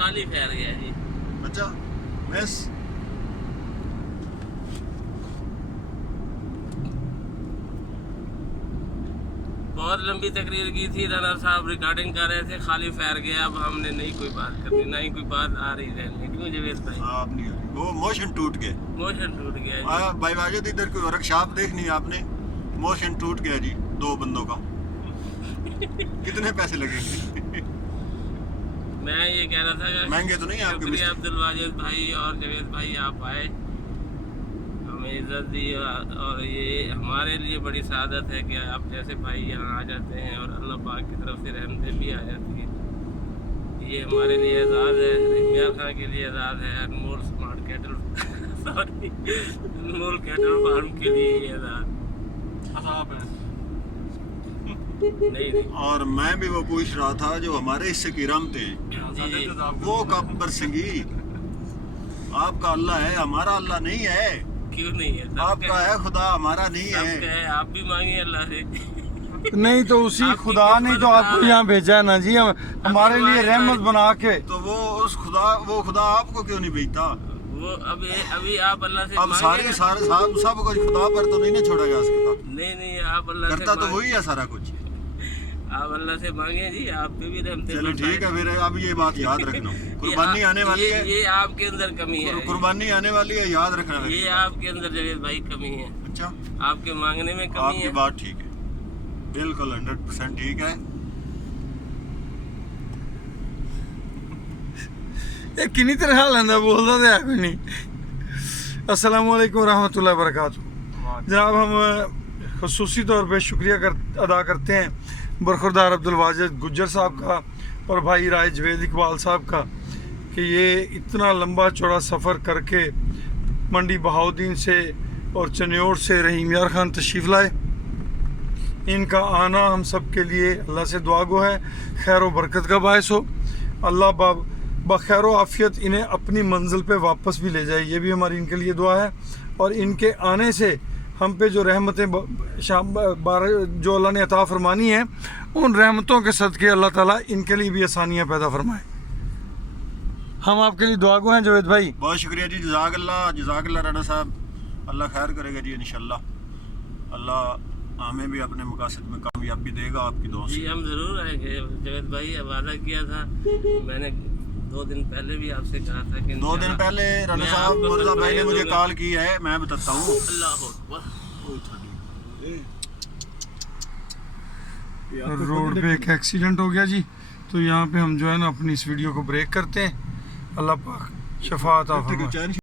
खाली फैल गया जी। अच्छा मिस बहुत लंबी तकरीर की थी, रनर साहब रिकॉर्डिंग कर रहे थे, खाली फैर गया। अब हमने नहीं कोई बात करनी, ना ही कोई बात आ रही रहने। क्यों जवेद भाई? आप नहीं आ रही, वो मोशन टूट गए। मोशन टूट गया जी। भाई वाजिद इधर कोई वर्कशॉप देखनी है आपने, मोशन टूट गया जी 2 बंदों का। कितने पैसे लगेंगे? मैं ये कह रहा था कि महंगे तो नहीं आपके शुक्रिया मिस्त्री? अब्दुल वाजिद भाई और जवेद भाई, आप आए, हमें इज्जत दी, और ये हमारे लिए बड़ी सादत है कि आप जैसे भाई यहाँ आ जाते हैं और अल्लाह पाक की तरफ से रहमतें भी आ जाती हैं। ये हमारे लिए एजाज़ है, मियाँ खां के लिए एजाज़ है, अनमोल स्मार्ट कैटल सॉरी अनमोल कैटल फार्म के लिए ये एजाज़ है। नहीं और मैं भी वो पूछ रहा था जो हमारे हिस्से की रहमतें जी, वो कब बरसेंगी? आपका अल्लाह है, हमारा अल्लाह नहीं है। क्यों नहीं है? आपका है खुदा, हमारा नहीं सबका है। है, आप भी मांगे अल्लाह से। नहीं तो उसी आपकी खुदा ने तो किस्मत आपको का- यहाँ भेजा है ना जी, हमारे लिए हमारे रहमत भाई- बना के। तो वो खुदा आपको क्यों नहीं भेजता? वो अभी आप अल्लाह से अब मांगे सारे ना। सब कुछ खुदा पर तो नहीं ना छोड़ा जा सकता। नहीं आप अल्लाह से करता तो मांगे, वही है सारा कुछ। आप अल्लाह से मांगे जी, आप पे भी रहमतें चलो बरसाएं। ठीक है, फिर अब ये बात याद रखना। ये कुर्बानी आने वाली है, ये आपके अंदर कमी है, कुर्बानी आने वाली है, याद रखना। ये आपके अंदर जवेद भाई कमी है, अच्छा, आपके मांगने में कमी आपकी है। बात ठीक है, बिल्कुल 100% ठीक है। ये किन्नी तरह लेंदा, बोलता तो है कोई नहीं। अस्सलाम वालेकुम रहमतुल्लाहि व बरकातुहू। जनाब, हम खुसूसी तौर पे शुक्रिया अदा करते हैं बरखुरदार अब्दुल वाजिद गुज्जर साहब का और भाई राय जवेद इकबाल साहब का कि ये इतना लंबा चौड़ा सफ़र करके मंडी बहाउद्दीन से और चन्योड़ से रहीम यार खान तशरीफ़ लाए। इनका आना हम सब के लिए अल्लाह से दुआ गो है, खैर व बरकत का बायस हो। अल्लाह बखैर व आफियत इन्हें अपनी मंजिल पे वापस भी ले जाए, ये भी हमारी इनके लिए दुआ है। और इनके आने से हम पे जो रहमतें जो अल्लाह ने अता फरमानी है, उन रहमतों के सदके अल्लाह ताला इनके लिए भी आसानियाँ पैदा फरमाए। हम आपके लिए दुआ गो हैं जवेद भाई। बहुत शुक्रिया जी, जज़ाकल्लाह राणा साहब, अल्लाह खैर करेगा जी इंशाल्लाह। अल्लाह हमें भी अपने मकासद में कामयाबी देगा आपकी दुआ जी से। हम जरूर आएंगे जवेद भाई, वादा किया था मैंने 2 दिन पहले भी आपसे कहा था कि 2 दिन पहले राणा मैं साहब आपको मुर्जा भाई ने surprise मुझे दूंगा। कॉल की है, मैं बताता हूँ। अल्लाह अकबर। रोड पे एक एक्सीडेंट हो गया जी, तो यहाँ पे हम जो है ना अपनी इस वीडियो को ब्रेक करते हैं। अल्लाह पाक शफाअत अता फरमाए।